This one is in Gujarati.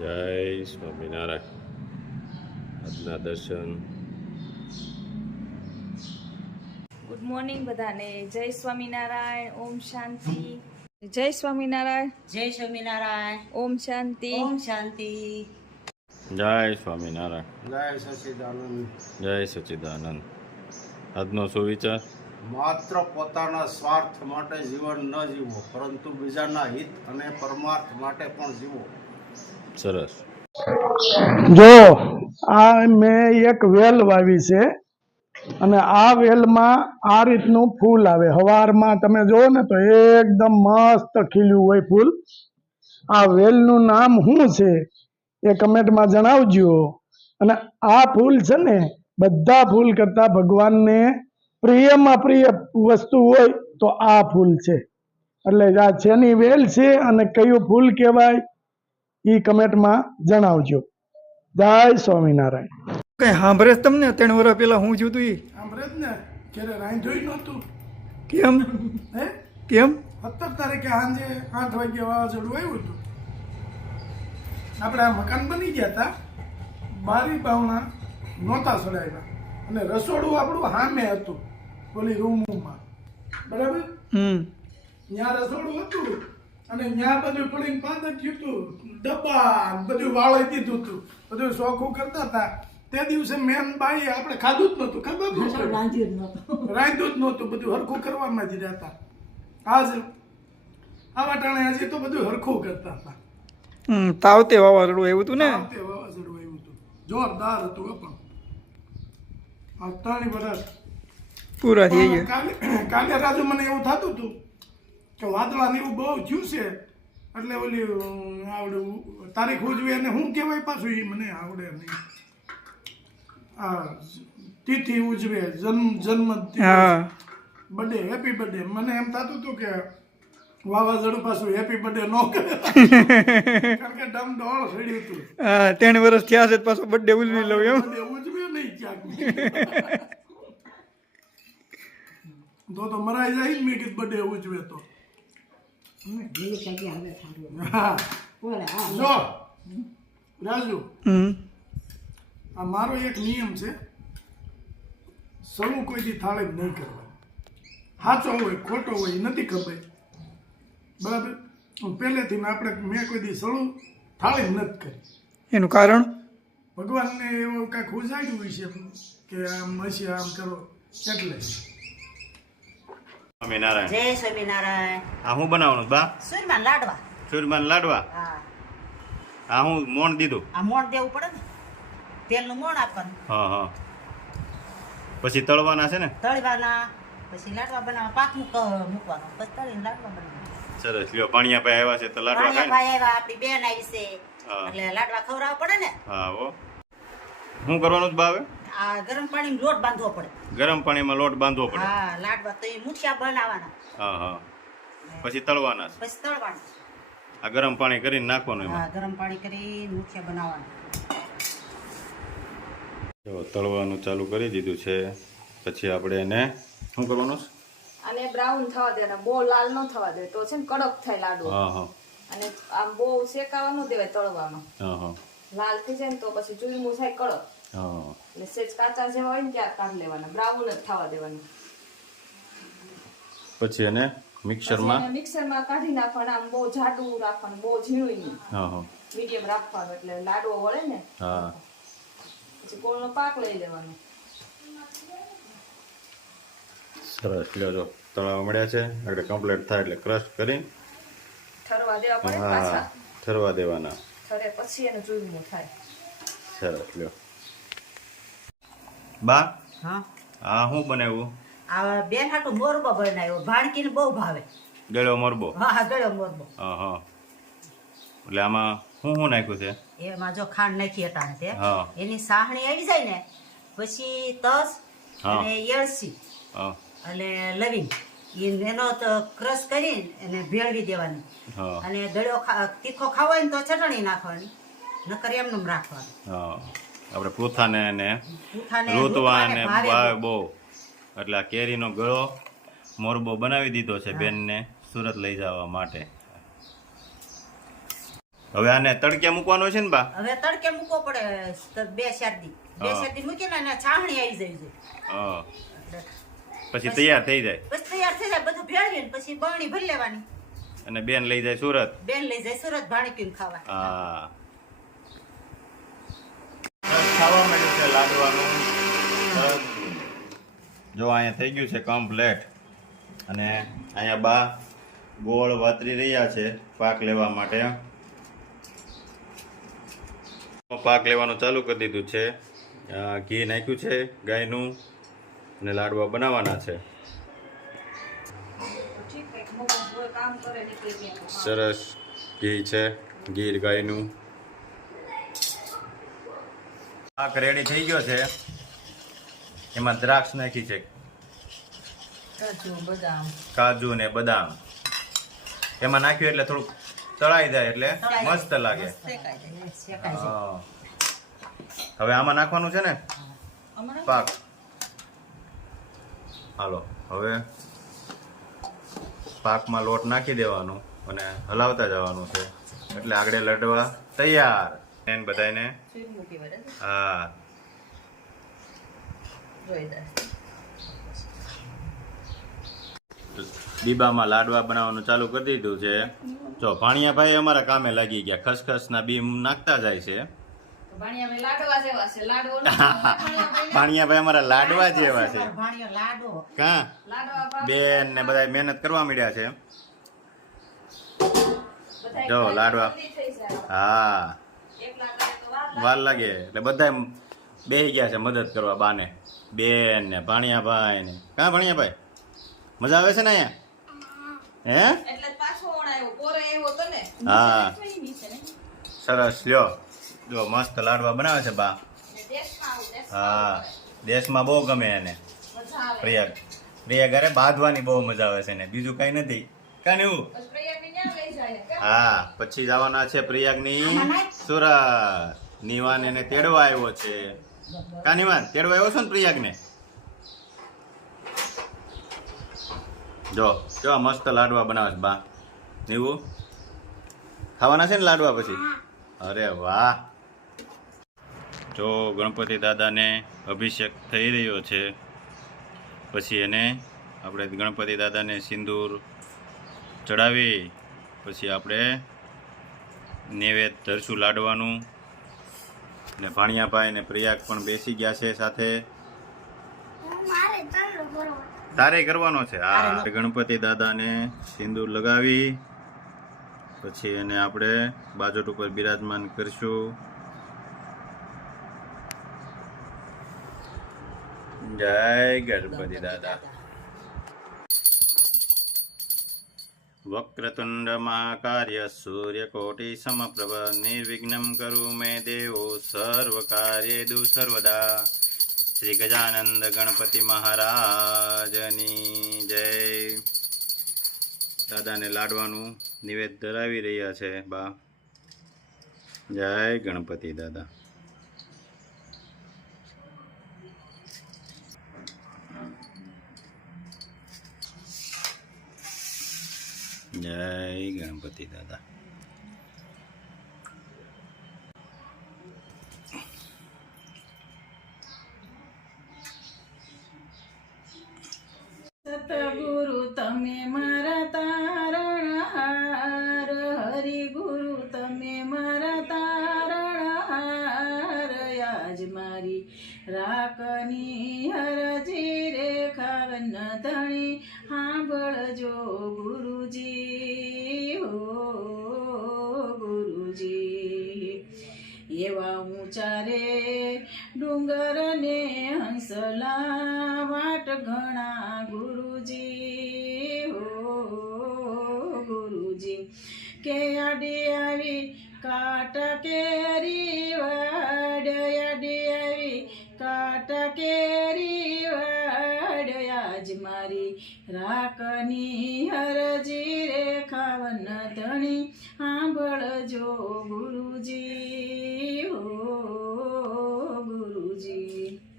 જય સ્વામિનારાયણ. આજના દર્શન. ગુડ મોર્નિંગ બધાને. જય સ્વામિનારાયણ. ઓમ શાંતિ. જય સ્વામિનારાયણ. જય સ્વામિનારાયણ. ઓમ શાંતિ. ઓમ શાંતિ. જય સ્વામિનારાયણ. જય સચિદાનંદ. જય સચ્ચિદાનંદ. આજનો સુવિચાર: માત્ર પોતાના સ્વાર્થ માટે જીવન ન જીવો, પરંતુ બીજાના હિત અને પરમાર્થ માટે પણ જીવો. સરસ. જો આ મેં એક વેલ વાવી છે અને આ વેલમાં આ રીતનું ફૂલ આવે. સવારમાં તમે જુઓ ને તો એકદમ મસ્ત ખીલ્યું હોય ફૂલ. આ વેલનું નામ શું છે એ કમેન્ટમાં જણાવજો. અને આ ફૂલ છે ને બધા ફૂલ કરતા ભગવાનને પ્રિયમાં પ્રિય વસ્તુ હોય તો આ ફૂલ છે. એટલે આ શેની વેલ છે અને કયું ફૂલ કહેવાય એ કમેન્ટમાં જણાવજો. જય સ્વામિનારાયણ. કઈ સાંભળે જ તમને 3 વર્ષ પહેલા હું જોતું ઈ સાંભળે જ ને ક્યારે રાંધ્યું નહોતું. કેમ હે કેમ 17 તારીખે સાંજે 8 વાગે વાવાઝોડું આવ્યું હતું. આપણે આ મકાન બની ગયા હતા, બારી બાવણા નહોતા સડાવ્યા અને રસોડું આપણું સામે હતું ઓલી રૂમમાં, બરાબર. ત્યાં રસોડું હતું અને ત્યાં બધું પડીને પાંદર થયું હતું, ડબ્બા બધું વાળી દીધું હતું, બધું શોખું કરતા હતા. તે દિવસે મેન બાઈ આપણે ખાધું જ નહોતું, ખબર રાંધ્યું જ નહોતું, બધું હરખું કરવામાં જ રહેતા. આજ આવા ટાણે હજી તો બધું હરખું કરતા હતા. તાવતે વાવાઝોડું આવ્યું હતું ને. તે વાવાઝોડું આવ્યું હતું, જોરદાર હતું. પણ આ 3 વર્ષ પૂરા થઈ ગયા. કાલે રાજુ મને એવું થતું હતું કે વાદળા ને એવું બહુ થયું છે, એટલે ઓલી આવડું તારીખ ઉજવે અને શું કહેવાય પાછું એ મને આવડે નહીં. આ તિથિ ઉજવે, જન્મ બર્થડે, હેપી બર્થડે. મને એમ થતું હતું કે વાવાઝોડું પાછું હેપી બર્થડે ન કરે, કારણ કે ડમ ડોળ સડ્યું હતું. 3 વર્ષ થયા છે પાછો બર્થડે ઉજવી લઉં એમ. ઉજવે નહીં ક્યાંક તો મરાઈ જાય ને. મેં કીધું બર્થડે ઉજવે તો હા. જો રાજુ, આ મારો એક નિયમ છે, સૌ કોઈ દી થાળી નહીં કરવા. સાચો હોય ખોટો હોય એ નથી ખબર, બરાબર. પહેલેથી આપણે મેં કોઈ દી સળું થાળી નથી કરી. એનું કારણ ભગવાનને એવું કાંઈક ઉજાડ્યું હોય છે કે આમ હશે આમ કરો એટલે. સ્વામિનારાયણ. જય સ્વામિનારાયણ. આ શું બનાવવાનું બા? સુરમાન લાડવા. ચૂરમાન લાડવા. હા, આ હું મોણ દીધું. આ મોણ દેવું પડે ને, તેલનું મોણ આપવાનું, હા હા. પછી તળવાના છે ને. તળવાના, પછી લાડવા બનાવવા, પાક મૂકવાનો, પછી તળીને લાડવા બનાવવાના. સરસ. લ્યો પાણીયા ભાઈ આવ્યા છે તો લાડવા ખાય. ભાઈ આવ્યા, આપણી બેન આવી છે, હા. એટલે લાડવા ખવડાવવા પડે ને. હા હો. શું કરવાનું છે બા હવે? આ ગરમ પાણીમાં લોટ બાંધવો પડે. ગરમ પાણીમાં લોટ બાંધવો પડે. હા, લાડવા તો એ મુઠિયા બનાવવાના, હા હા. પછી તળવાના છે. પછી તળવાના. આ ગરમ પાણી કરીને નાખવાનું એમાં. હા, ગરમ પાણી કરીને મુઠિયા બનાવવાના. જો તળવાનું ચાલુ કરી દીધું છે. પછી આપણે એને શું કરવાનું છે? અને બ્રાઉન થવા દેવાના, બહુ લાલ ન થવા દે તો છે ને કડક થાય લાડુ. હા હા. અને આમ બહુ શેકાવા ન દેવાય તળવામાં. હા હા. લાલ થઈ જાય ને તો પછી ચૂરમું થાય કડક, હા. એટલે સેજ કાચા જેવા હોય ને ત્યાં કાઢી લેવાના, બ્રાઉન જ થવા દેવાના. પછી એને મિક્સરમાં. મિક્સરમાં કાઢી નાખવાના. આમ બહુ જાડું રાખવાનું, બહુ ઝીણું નહીં, હા હા. મીડિયમ રાખવાનું, એટલે લાડવો વળે ને. હા. પછી ગોળનો પાક લઈ લેવાનો. સરસ. લ્યો જો તળાવ મળ્યા છે. એટલે કમ્પ્લીટ થાય એટલે ક્રશ કરી ઠરવા દેવા પડે હા પાછા. ઠરવા દેવાના. ઠરે પછી એનું ચૂરમું થાય. સરસ. લ્યો બા, હા, આ શું બનાવ્યું? આ બેન હાટું મોરબો બનાવ્યો, ભાણકીને બહુ ભાવે. ગળ્યો મોરબો. હા હા, ગળ્યો મોરબો. હા હા. એટલે આમાં શું નાખ્યું છે? એમાં જો ખાંડ નાખી અટાણે તે હા. એની સાહણી આવી જાય ને પછી તસ હા. અને એળસી હા અને લવિંગ એનો તો ક્રશ કરી અને ભેળવી દેવાની. હા. અને દળ્યો તીખો ખાવો હોય ને તો ચટણી નાખવાની, નકર એમનેમ રાખવાનું. હા. આપણે પૂથાને ને પૂઠાને રોતવા ને ભાવે ભાવે બહુ. એટલે આ કેરીનો ગળો મોરબો બનાવી દીધો છે બેનને સુરત લઈ જવા માટે. હવે આને તડકે મૂકવાનો છે ને બા? હવે તડકે મૂકવો પડે તો 2-4 દી. 2-4 દી મૂકીને એને છાવણી આવી જાય છે. હા. પછી તૈયાર થઈ જાય બસ તૈયાર થઈ જાય, બધું ભેળવીને પછી બરણી ભરી લેવાની. અને બેન લઈ જાય સુરત. બેન લઈ જાય સુરત ભાણીકીને ખાવા. હા. ખાવા માંડ્યું છે લાડવાનું. સરસ. જો અહીંયા થઈ ગયું છે કમ્પ્લેટ. અને અહીંયા બા ગોળ વાતરી રહ્યા છે પાક લેવા માટે. પાક લેવાનું ચાલુ કરી દીધું છે. ઘી નાખ્યું છે ગાયનું અને લાડવા બનાવવાના છે. સરસ ઘી છે, ઘી ગાયનું. પાક રેડી થઈ ગયો છે. એમાં દ્રાક્ષ નાખી છે, કાજુ, બદામ. કાજુ ને બદામ એમાં નાખ્યું એટલે થોડુંક તળાઈ જાય એટલે મસ્ત લાગે. શેકાઈ જાય, શેકાઈ જાય. હા. હવે આમાં નાખવાનું છે ને પાક. હાલો હવે પાકમાં લોટ નાખી દેવાનો અને હલાવતા જવાનું છે એટલે આગળ લડવા તૈયાર. એને બધાને હા ડીબામાં લાડવા બનાવવાનું ચાલુ કરી દીધું છે. જો ભાણિયાભાઈ અમારા કામે લાગી ગયા, ખસખસના બી નાખતા જાય છે. ભાણિયાભાઈ અમારા લાડવા જેવા છે. ભાણિયો લાડો. કા બેન ને બધા મહેનત કરવા માંડ્યા છે. જો લાડવા. હા વાર લાગે એટલે બધા બેસી ગયા છે મદદ કરવા બાને. બેન ને ભાણિયાભાઈ ને. કા ભાણિયાભાઈ મજા આવે છે ને અહીંયા? હે હા સરસ. લ્યો જો મસ્ત લાડવા બનાવે છે બા. હા દેશમાં બહુ ગમે એને. પ્રયાગ અરે બાંધવાની બહુ મજા આવે છે ને, બીજું કઈ નથી. કાને એવું? હા પછી જવાના છે પ્રયાગની સુરત. નિવાન એને તેડવા આવ્યો છે. કા નિવાન તેડવા આવ્યો છો ને પ્રયાગને? જો જો મસ્ત લાડવા બનાવે છે બા. એવું ખાવાના છે ને લાડવા પછી? અરે વાહ. જો ગણપતિ દાદાને અભિષેક થઈ રહ્યો છે. પછી એને આપણે ગણપતિ દાદાને સિંદૂર ચડાવી પછી આપણે નૈવેદ્ય ધરશું લાડવાનું. ને ભાણિયાભાઈ ને પ્રયાગ પણ બેસી ગયા છે સાથે. તારે કરવાનો છે? હા. ગણપતિ દાદાને સિંદૂર લગાવી પછી એને આપણે બાજોટ ઉપર બિરાજમાન કરશું. જય ગણપતિ દાદા. વક્રતુંડ મહાકાર્ય સૂર્યકોટિ સમપ્રભ નિર્વિઘ્નમ કરું મે દેવો સર્વ કાર્યેષુ સર્વદા. શ્રી ગજાનંદ ગણપતિ મહારાજની જય. દાદાને લાડવાનું નિવેદ ધરાવી રહ્યા છે બા. જય ગણપતિ દાદા. જય ગણપતિ દાદા. સતગુરુ તમે મારા તારણહાર, હરિગુરુ તમે મારા તારણહાર. આજ મારી રાખની હરજી રેખાવન ધણી સાંભળજો ગુરુજી હો ગુરુજી. એવા ઊંચા રે ડુંગર ને હંસલા વાટ ઘણા ગુરુજી હો ગુરુજી. કે આડી આવી કાટા કેરી વાડ, આડી આવી કાટા કેરી વાડ. આજ મારી રાખની હરજી રેખાવન ધણી સાંભળજો ગુરુજી હો